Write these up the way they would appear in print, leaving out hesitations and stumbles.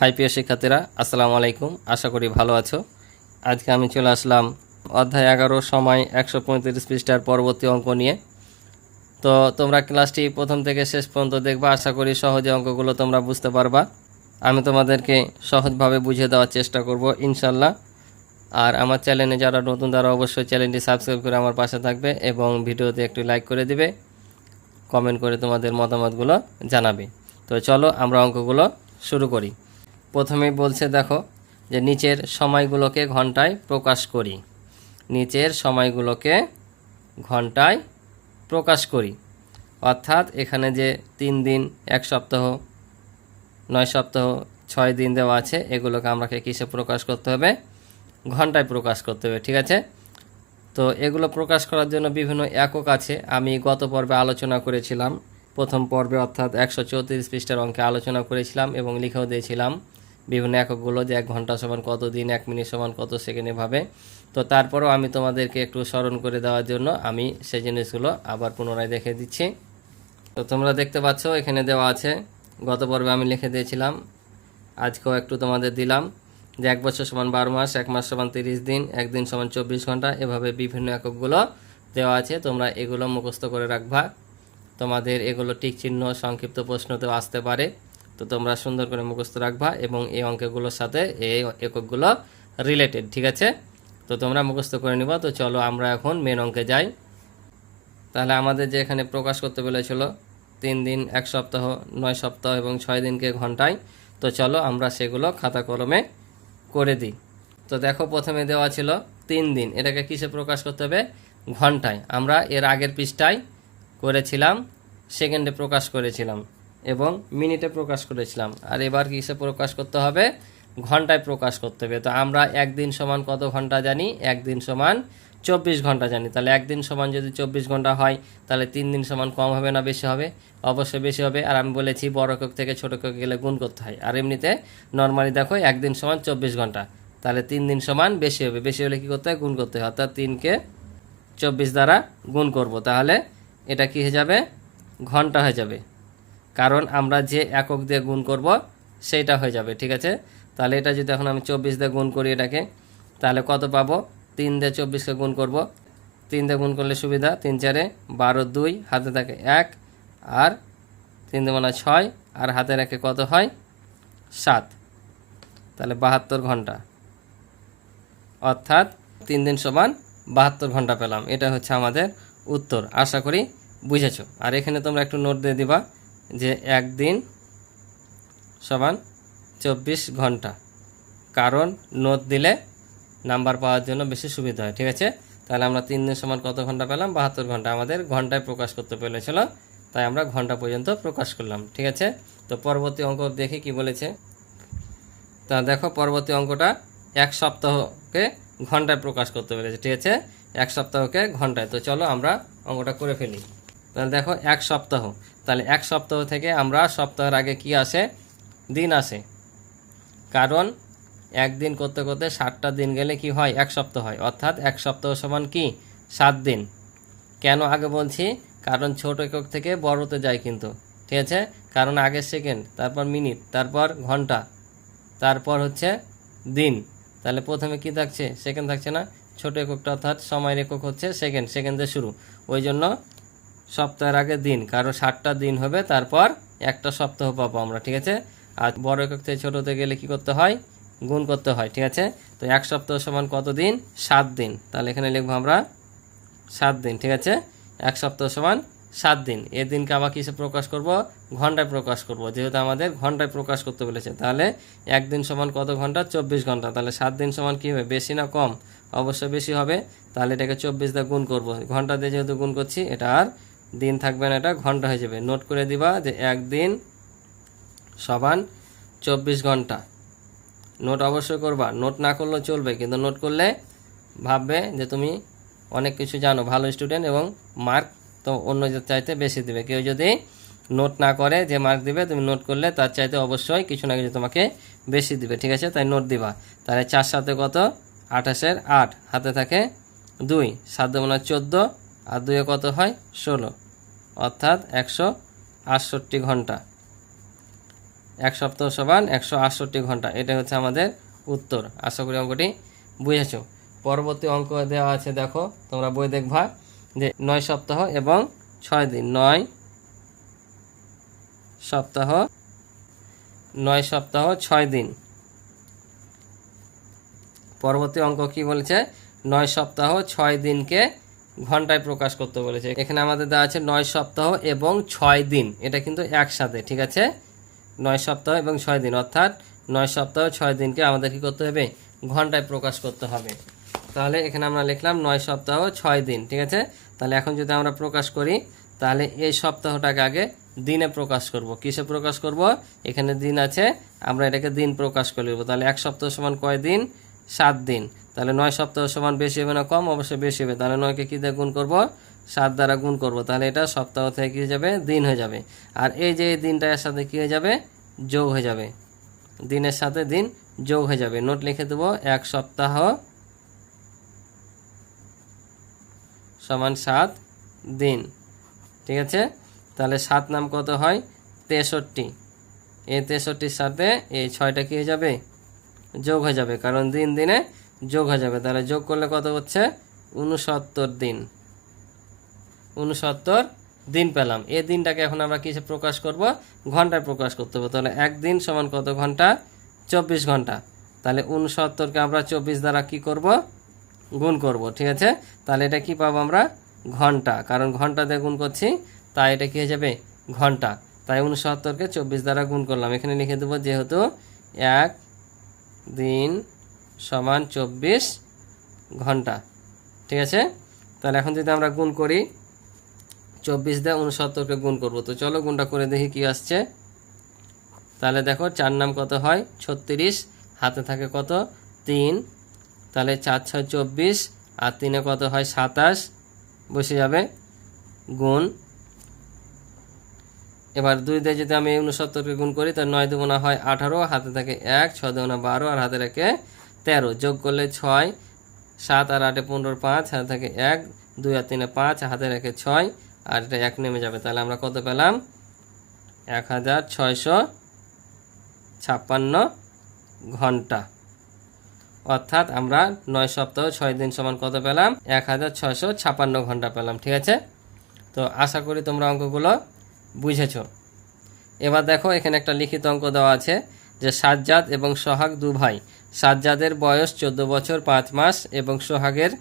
High প্রিয় শিক্ষার্থীরা, আসসালামু আলাইকুম। আশা করি ভালো আছো। আজকে আমি চলে আসলাম অধ্যায় 11 সময় 135 পৃষ্ঠার পরবর্তী অঙ্ক নিয়ে। তো তোমরা ক্লাসটি প্রথম থেকে শেষ পর্যন্ত দেখবা। আশা করি সহজে অঙ্কগুলো তোমরা বুঝতে পারবা। আমি তোমাদেরকে সহজভাবে বুঝিয়ে দেওয়ার চেষ্টা করব ইনশাল্লাহ। আর আমার চ্যানেলে যারা নতুন তারা অবশ্যই চ্যানেলটি সাবস্ক্রাইব করে আমার পাশে থাকবে এবং ভিডিওতে একটু লাইক করে দিবে, কমেন্ট করে তোমাদের মতামতগুলো জানাবে। তো চলো আমরা অঙ্কগুলো শুরু করি। প্রথমেই বলছে, দেখো যে নিচের সময়গুলোকে ঘন্টায় প্রকাশ করি। নিচের সময়গুলোকে ঘন্টায় প্রকাশ করি, অর্থাৎ এখানে যে 3 দিন, 1 সপ্তাহ, 9 সপ্তাহ, 6 দিন দেওয়া আছে, এগুলোকে আমাকে কিসে প্রকাশ করতে হবে? ঘন্টায় প্রকাশ করতে হবে। ঠিক আছে। তো এগুলো প্রকাশ করার জন্য বিভিন্ন একক আছে। আমি গত পর্বে আলোচনা করেছিলাম, প্রথম পর্বে অর্থাৎ 134 পৃষ্ঠার অঙ্কে আলোচনা করেছিলাম এবং লিখেও দিয়েছিলাম বিভিন্ন এককগুলো, যে 1 ঘন্টা সমান কত দিন, 1 মিনিট সমান কত সেকেন্ড, এভাবে। তো তারপরেও আমি তোমাদেরকে একটু স্মরণ করে দেওয়ার জন্য আমি সেই জিনিসগুলো আবার পুনরায় দেখে দিচ্ছি। তো তোমরা দেখতে পাচ্ছ এখানে দেওয়া আছে, গত পর্বে আমি লিখে দিয়েছিলাম, আজকেও একটু তোমাদের দিলাম, যে 1 বছর সমান 12 মাস, 1 মাস সমান 30 দিন, 1 দিন সমান 24 ঘন্টা, এভাবে বিভিন্ন এককগুলো দেওয়া আছে। তোমরা এগুলো মুখস্থ করে রাখবা। তোমাদের এগুলো টিক চিহ্ন সংক্ষিপ্ত প্রশ্নতেও আসতে পারে। তো তোমরা সুন্দর করে মুখস্থ রাখবা এবং এই অঙ্কগুলোর সাথে এই এককগুলো রিলেটেড। ঠিক আছে। তো তোমরা মুখস্থ করে নিবা। তো চলো আমরা এখন মেন অঙ্কে যাই। তাহলে আমাদের যে এখানে প্রকাশ করতে বলেছিল 3 দিন, 1 সপ্তাহ, 9 সপ্তাহ এবং 6 দিনকে ঘন্টায়, তো চলো আমরা সেগুলো খাতা কলমে করে দিই। তো দেখো প্রথমে দেওয়া ছিল 3 দিন, এটাকে কিসে প্রকাশ করতে হবে? ঘন্টায়। আমরা এর আগের পৃষ্ঠায় করেছিলাম সেকেন্ডে প্রকাশ করেছিলাম এবং মিনিটে প্রকাশ করেছিলাম, আর এবার কিসে প্রকাশ করতে হবে? ঘন্টায় প্রকাশ করতে হবে। তো আমরা 1 দিন সমান কত ঘন্টা জানি? 1 দিন সমান 24 ঘন্টা জানি। তাহলে 1 দিন সমান যদি 24 ঘন্টা হয়, তাহলে 3 দিন সমান কম হবে না বেশি হবে? অবশ্যই বেশি হবে। আর আমি বলেছি বড় একক থেকে ছোট একক গেলে গুণ করতে হয়। আর এমনিতে নর্মালি দেখো 1 দিন সমান 24 ঘন্টা, তাহলে 3 দিন সমান বেশি হবে। বেশি হলে কী করতে হয়? গুণ করতে হয়। অর্থাৎ 3কে 24 দ্বারা গুণ করব, তাহলে এটা কি হয়ে যাবে? ঘন্টা হয়ে যাবে, কারণ আমরা যে একক দিয়ে গুণ করব সেইটা হয়ে যাবে। ঠিক আছে। তাহলে এটা যদি এখন আমি 24 দিয়ে গুণ করি এটাকে, তাহলে কত পাবো? 3 দিয়ে 24কে গুণ করব। 3 দিয়ে গুণ করলে সুবিধা, 3 4 12, 2 হাতে থাকে 1, আর 3 2 6, আর হাতে রেখে কত হয়? 7। তাহলে 72 ঘন্টা, অর্থাৎ 3 দিন সমান 72 ঘন্টা পেলাম। এটা হচ্ছে আমাদের উত্তর। আশা করি বুঝেছো। আর এখানে তোমরা একটু নোট দিয়ে দিবা যে 1 দিন সমান 24 ঘন্টা, কারণ নোট দিলে নাম্বার পাওয়ার জন্য বেশি সুবিধা হয়। ঠিক আছে। তাহলে আমরা 3 দিন সমান কত ঘন্টা পেলাম? 72 ঘন্টা। আমাদের ঘন্টায় প্রকাশ করতে বলেছিল, তাই আমরা ঘন্টা পর্যন্ত প্রকাশ করলাম। ঠিক আছে। তো পরবর্তী অঙ্ক দেখি কি বলেছে। তা দেখো পরবর্তী অঙ্কটা 1 সপ্তাহকে ঘন্টায় প্রকাশ করতে বলেছে। ঠিক আছে। 1 সপ্তাহকে ঘন্টায়। তো চলো আমরা অঙ্কটা করে ফেলি। তাহলে দেখো 1 সপ্তাহ, তাহলে 1 সপ্তাহ থেকে আমরা সপ্তাহের আগে কি আসে? দিন আসে, কারণ 1 দিন করতে করতে 60টা দিন গেলে কি হয়? 1 সপ্তাহ হয়। অর্থাৎ 1 সপ্তাহ সমান কি? 7 দিন। কেন আগে বলছি? কারণ ছোট একক থেকে বড়তে যায় কিন্তু। ঠিক আছে। কারণ আগে সেকেন্ড, তারপর মিনিট, তারপর ঘন্টা, তারপর হচ্ছে দিন। তাহলে প্রথমে কি থাকছে? সেকেন্ড থাকছে না? ছোট এককটা অর্থাৎ সময়ের একক হচ্ছে সেকেন্ড, সেকেন্ডে শুরু। ওই জন্য সপ্তাহের আগে দিন, কারণ 60টা দিন হবে, তারপর একটা সপ্তাহ পাবো আমরা। ঠিক আছে। আর বড় একক থেকে ছোটোতে গেলে কি করতে হয়? গুণ করতে হয়। ঠিক আছে। তো 1 সপ্তাহ সমান কত দিন? 7 দিন। তাহলে এখানে লিখবো আমরা 7 দিন। ঠিক আছে। 1 সপ্তাহ সমান 7 দিন। এ দিনকে আবার কিসে প্রকাশ করব? ঘন্টায় প্রকাশ করব, যেহেতু আমাদের ঘন্টায় প্রকাশ করতে বলেছে। তাহলে 1 দিন সমান কত ঘন্টা? 24 ঘন্টা। তাহলে 7 দিন সমান কী হবে? বেশি না কম? অবশ্যই বেশি হবে। তাহলে এটাকে 24 দিয়ে গুণ করব। ঘন্টা দিয়ে যেহেতু গুণ করছি, এটা আর দিন থাকবে না, এটা ঘন্টা হয়ে যাবে। নোট করে দিবা যে 1 দিন সমান 24 ঘন্টা। নোট অবশ্যই করবা। নোট না করলেও চলবে, কিন্তু নোট করলে ভাববে যে তুমি অনেক কিছু জানো, ভালো স্টুডেন্ট, এবং মার্ক তো অন্য চাইতে বেশি দিবে। কেউ যদি নোট না করে যে মার্ক দিবে, তুমি নোট করলে তার চাইতে অবশ্যই কিছু না কিছু তোমাকে বেশি দিবে। ঠিক আছে। তাই নোট দিবা। তাহলে 4 সাথে কত? 28-এর 8, হাতে থাকে 2, 7 2 14, আর 2 কত হয়? 16, অর্থাৎ 168 ঘন্টা। 1 সপ্তাহ সমান 168 ঘন্টা। এটা হচ্ছে আমাদের উত্তর। আশা করি অঙ্কটি বুঝেছো। পরবর্তী অঙ্ক দেওয়া আছে, দেখো তোমরা বই দেখবা যে 9 সপ্তাহ এবং 6 দিন। 9 সপ্তাহ 6 দিন। পরবর্তী অঙ্ক কি বলেছে? 9 সপ্তাহ 6 দিনকে ঘন্টায় প্রকাশ করতে বলেছে। এখানে আমাদের দেওয়া আছে 9 সপ্তাহ এবং 6 দিন, এটা কিন্তু একসাথে, ঠিক আছে? 9 সপ্তাহ এবং 6 দিন, অর্থাৎ 9 সপ্তাহ 6 দিনকে আমাদের কি করতে হবে? ঘন্টায় প্রকাশ করতে হবে। তাহলে এখানে আমরা লিখলাম 9 সপ্তাহ 6 দিন, ঠিক আছে? তাহলে এখন যদি আমরা প্রকাশ করি, তাহলে এই সপ্তাহটাকে আগে দিনে প্রকাশ করব। কিসে প্রকাশ করব? এখানে দিন আছে, আমরা এটাকে দিন প্রকাশ করে নেব। তাহলে 1 সপ্তাহ সমান কয় দিন? 7 দিন। তাহলে 9 সপ্তাহ সমান বেশি হবে না কম? অবশ্যই বেশি হবে। তাহলে 9কে কী দিয়ে গুণ করব? 7 দ্বারা গুণ করব। তাহলে এটা সপ্তাহ থেকে কী হয়ে যাবে? দিন হয়ে যাবে। আর এই যে এই দিনটা এর সাথে কী হয়ে যাবে? যোগ হয়ে যাবে। দিনের সাথে দিন যোগ হয়ে যাবে। নোট লিখে দেবো, 1 সপ্তাহ সমান 7 দিন, ঠিক আছে? তাহলে 7 নাম কত হয়? 63। এই 63-র সাথে এই 6টা কী হয়ে যাবে? যোগ হয়ে যাবে, কারণ দিন দিনে যোগ হয়ে যাবে। তাহলে যোগ করলে কত হচ্ছে? 69 দিন। 69 দিন পেলাম। এই দিনটাকে এখন আমরা কিসে প্রকাশ করব? ঘন্টায় প্রকাশ করতে হবে। তাহলে একদিন সমান কত ঘন্টা? 24 ঘন্টা। তাহলে 69কে আমরা 24 দ্বারা কি করব? গুণ করব, ঠিক আছে? তাহলে এটা কি পাবো আমরা? ঘন্টা, কারণ ঘন্টা দিয়ে গুণ করছি, তাই এটা কি হয়ে যাবে? ঘন্টা। তাই 69কে 24 দ্বারা গুণ করলাম। এখানে লিখে দেবো, যেহেতু এক দিন সমান 24 ঘন্টা, ঠিক আছে? তাহলে এখন যদি আমরা গুণ করি, 24 দিয়ে 69কে গুণ করব। তো চলো গুণটা করে দেখি কি আসছে। তাহলে দেখো 4 নাম কত হয়? 36। হাতে থাকে কত? 3। তাহলে 4 6 24, আর 3-এ কত হয়? 27 বসে যাবে, গুণ। এবার 2 দিয়ে যদি আমি 69কে গুণ করি, তাহলে 9 দুগুণা হয় 18, হাতে থাকে 1, 6 দুগুণা 12, আর হাতে রাখে 13। যোগ করলে 6, 7 আর 8 15, 5, হাতে থাকে 1, 2 আর 3 5, হাতে রাখে 6, আর এটা 1 নেমে যাবে। তাহলে আমরা কত পেলাম? 1656 ঘন্টা। অর্থাৎ আমরা 9 সপ্তাহ 6 দিন সমান কত পেলাম? 1656 ঘন্টা পেলাম, ঠিক আছে? তো আশা করি তোমরা অঙ্কগুলো বুঝেছো। এবার দেখো এখানে একটা লিখিত অঙ্ক দেওয়া আছে যে সাজ্জাদ এবং সোহাগ 2 ভাই। সাজ্জাদের বয়স 14 বছর 5 মাস এবং সোহাগের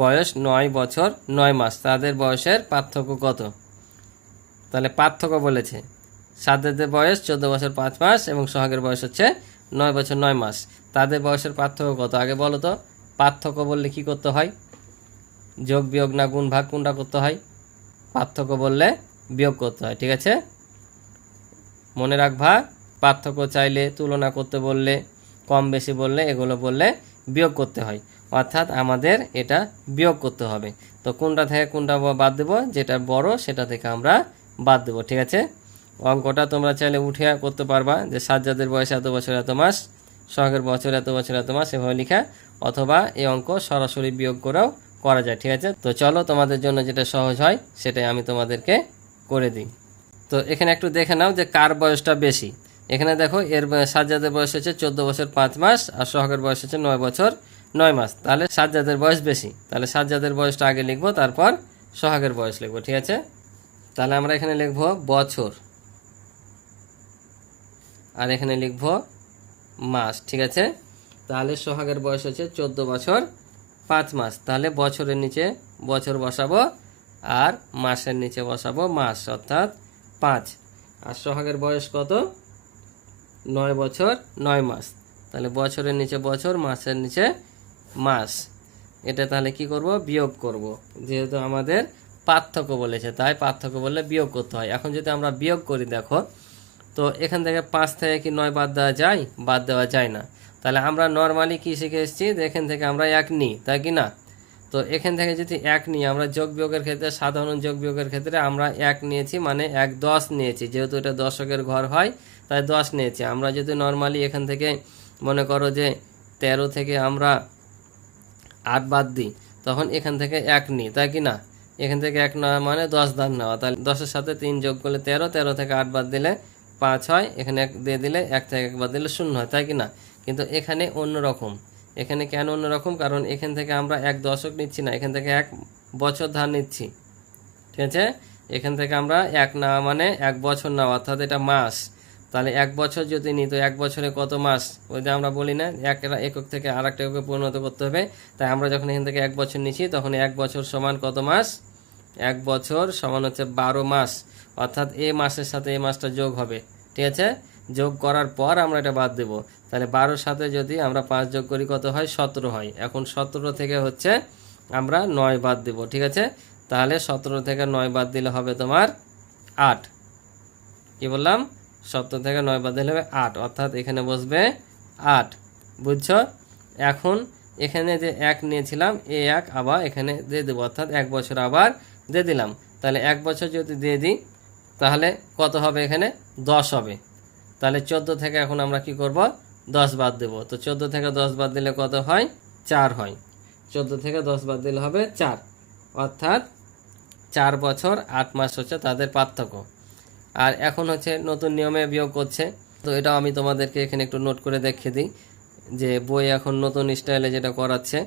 বয়স 9 বছর 9 মাস। তাদের বয়সের পার্থক্য কত? তাহলে পার্থক্য বলেছে, সাজ্জাদের বয়স 14 বছর 5 মাস এবং সোহাগের বয়স হচ্ছে 9 বছর 9 মাস। তাদের বয়সের পার্থক্য কত? আগে বলো তো। পার্থক্য বললে কি করতে হয়? যোগ বিয়োগ না গুণ ভাগ কোনটা করতে হয়? পার্থক্য বললে বিয়োগ করতে হয়, ঠিক আছে? মনে রাখবা, পার্থক্য চাইলে, তুলনা করতে বললে, কম বেশি বললে, এগুলো বললে বিয়োগ করতে হয়। অর্থাৎ আমাদের এটা বিয়োগ করতে হবে। তো কোনটা থেকে কোনটা বাদ দেবো? যেটা বড় সেটা থেকে আমরা বাদ দেবো, ঠিক আছে? অঙ্কটা তোমরা চাইলে উঠে করতে পারবা যে সাজ্জাদের বয়স এত বছর এত মাস, সোহাগের বছর এত বছর এত মাস, এভাবে লেখা। অথবা এই অঙ্ক সরাসরি বিয়োগ করেও করা যায়, ঠিক আছে? তো চলো তোমাদের জন্য যেটা সহজ হয় সেটাই আমি তোমাদেরকে করে দিই। তো এখানে একটু দেখে নাও যে কার বয়সটা বেশি। এখানে দেখো এর সাজ্জাদের বয়স হচ্ছে 14 বছর 5 মাস আর সোহাগের বয়স হচ্ছে 9 বছর 9 মাস। তাহলে সাজ্জাদের বয়স বেশি। তাহলে সাজ্জাদের বয়সটা আগে লিখবো, তারপর সোহাগের বয়স লিখবো, ঠিক আছে? তাহলে আমরা এখানে লিখবো বছর, আর এখানে লিখবো মাস, ঠিক আছে? তাহলে সোহাগের বয়স হচ্ছে 14 বছর 5 মাস। তাহলে বছরের নিচে বছর বসাবো আর মাসের নিচে বসাবো মাস, অর্থাৎ 5। আর সোহাগের বয়স কত? 9 বছর 9 মাস। তাহলে বছরের নিচে বছর, মাসের নিচে মাস। এটা তাহলে কি করব? বিয়োগ করব। যেহেতু আমাদের পার্থক্য বলেছে, তাই পার্থক্য বললে বিয়োগ করতে হয়। এখন যদি আমরা বিয়োগ করি, দেখো তো এখান থেকে 5 থেকে কি 9 বাদ দেওয়া যায়? বাদ দেওয়া যায় না। তাহলে আমরা নর্মালি কি শিখে এসেছি? এখান থেকে আমরা 1 নিই, তাই কি না? তো এখান থেকে যদি 1 নিই, আমরা যোগ বিয়োগের ক্ষেত্রে, সাধারণ যোগ বিয়োগের ক্ষেত্রে আমরা 1 নিয়েছি, মানে 1 10 নিয়েছি। যেহেতু এটা দশকের ঘর হয় তাই 10 নিয়েছি। আমরা যদি নর্মালি এখান থেকে মনে করো যে 13 থেকে আমরা 8 বাদ দিই, তখন এখান থেকে 1 নিই, তাই কি না? এখান থেকে 1 নেওয়া মানে 10 দান নেওয়া। তাহলে 10-এর সাথে 3 যোগ করলে 13, 13 থেকে 8 বাদ দিলে 5 হয়, এখানে 1 দিয়ে দিলে 1 থেকে 1 বাদ দিলে 0 হয়, তাই কি না? কিন্তু এখানে অন্যরকম। এখানে কেন অন্যরকম? কারণ এখান থেকে আমরা 1 দশক নিচ্ছি না, এখান থেকে 1 বছর ধার নিচ্ছি। ঠিক আছে, এখান থেকে আমরা 1 না মানে 1 বছর না, অর্থাৎ এটা মাস। তাহলে 1 বছর যদি নিই তো 1 বছরে কত মাস? ওই যে আমরা বলি না এক একক থেকে আরেকটা এককে পরিণত করতে হবে। তাই আমরা যখন এখান থেকে 1 বছর নিচ্ছি তখন 1 বছর সমান কত মাস? 1 বছর সমান হচ্ছে 12 মাস, অর্থাৎ এই মাসের সাথে এই মাসটা যোগ হবে। ঠিক আছে, যোগ করার পর আমরা এটা বাদ দেব। তাহলে 12 সাথে যদি আমরা 5 যোগ করি কত হয়? 17 হয়। এখন 17 থেকে হচ্ছে আমরা 9 বাদ দেব। ঠিক আছে, তাহলে 17 থেকে 9 বাদ দিলে হবে তোমার 8। কি বললাম? 17 থেকে 9 বাদ দিলে হবে 8, অর্থাৎ এখানে বসবে 8। বুঝছো? এখন এখানে যে 1 নিয়েছিলাম এই 1 আবার এখানে দিয়ে দেবো, অর্থাৎ 1 বছর আবার দিয়ে দিলাম। তাহলে 1 বছর যদি দিয়ে দিই তাহলে কত হবে? এখানে 10 হবে। তাহলে 14 থেকে এখন আমরা কি করব? 10 বাদ দেব। তো 14 থেকে 10 বাদ দিলে কত হয়? 4 হয়। 14 থেকে 10 বাদ দিলে হবে 4, অর্থাৎ 4 বছর 8 মাস হচ্ছে তাদের পার্থক্য। আর এখন হচ্ছে নতুন নিয়মে বিয়োগ করছে। তো এটাও আমি তোমাদেরকে এখানে একটু নোট করে দেখিয়ে দিই যে বই এখন নতুন স্টাইলে যেটা করাচ্ছে,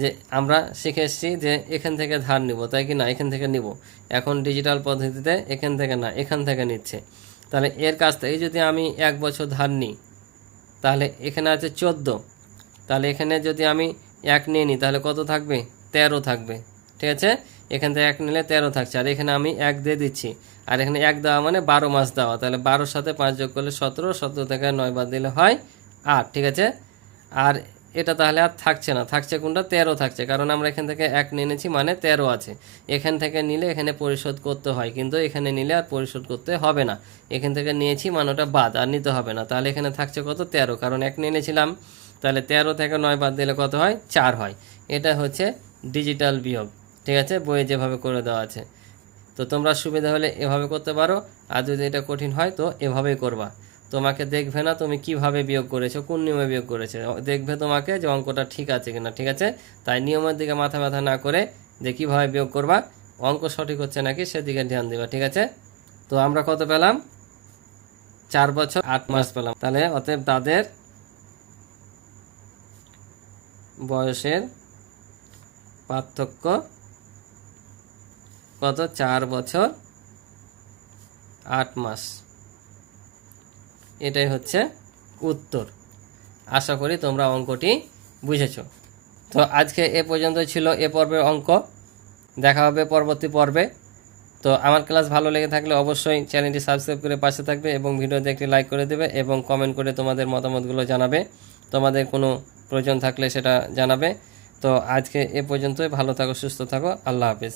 যে আমরা শিখে এসেছি যে এখান থেকে ধার নিব, তাই কি না? এখান থেকে নিব। এখন ডিজিটাল পদ্ধতিতে এখান থেকে না, এখান থেকে নিচ্ছে। তাহলে এর কাছ থেকে যদি আমি 1 বছর ধার নিই তাহলে এখানে আছে 14, তাহলে এখানে যদি আমি 1 নিয়ে নিই তাহলে কত থাকবে? 13 থাকবে। ঠিক আছে, এখান থেকে 1 নিলে 13 থাকছে, আর এখানে আমি 1 দিয়ে দিচ্ছি, আর এখানে 1 দেওয়া মানে 12 মাস দেওয়া। তাহলে 12 সাথে 5 যোগ করলে 17, 17 থেকে 9 বাদ দিলে হয় 8। ঠিক আছে, আর এটা তাহলে আর থাকছে না, থাকছে কোনটা? 13 থাকছে, কারণ আমরা এখান থেকে 1 নিয়ে নিয়েছি মানে 13 আছে। এখান থেকে নিলে এখানে পরিশোধ করতে হয়, কিন্তু এখানে নিলে আর পরিশোধ করতে হবে না। এখান থেকে নিয়েছি মানে ওটা বাদ, আর নিতে হবে না। তাহলে এখানে থাকছে কত? 13, কারণ 1 নিয়ে নিয়েছিলাম। তাহলে 13 থেকে 9 বাদ দিলে কত হয়? 4 হয়। এটা হচ্ছে ডিজিটাল বিয়োগ। ঠিক আছে, বইয়ে যেভাবে করে দেওয়া আছে। তো তোমরা সুবিধা হলে এভাবে করতে পারো, আর যদি এটা কঠিন হয় তো এভাবেই করবা। তোমাকে দেখবে না তুমি কিভাবে বিয়োগ করেছো, কোন নিয়মে বিয়োগ করেছো, দেখবে তোমাকে যে অঙ্কটা ঠিক আছে কিনা। ঠিক আছে, তাই নিয়মের দিকে মাথা ব্যথা না করে যে কিভাবে বিয়োগ করবা, অঙ্ক সঠিক হচ্ছে নাকি সেদিকে ধ্যান দিবা। ঠিক আছে, তো আমরা কত পেলাম? 4 বছর 8 মাস পেলাম। তাহলে অতএব তাদের বয়সের পার্থক্য কত? 4 বছর 8 মাস। এটাই হচ্ছে উত্তর। আশা করি তোমরা অঙ্কটি বুঝেছো। তো আজকে এ পর্যন্ত ছিল এ পর্বের অঙ্ক। দেখা হবে পরবর্তী পর্বে। তো আমার ক্লাস ভালো লেগে থাকলে অবশ্যই চ্যানেলটি সাবস্ক্রাইব করে পাশে থাকবে এবং ভিডিওতে একটি লাইক করে দেবে এবং কমেন্ট করে তোমাদের মতামতগুলো জানাবে। তোমাদের কোনো প্রয়োজন থাকলে সেটা জানাবে। তো আজকে এ পর্যন্তই। ভালো থাকো, সুস্থ থাকো। আল্লাহ হাফেজ।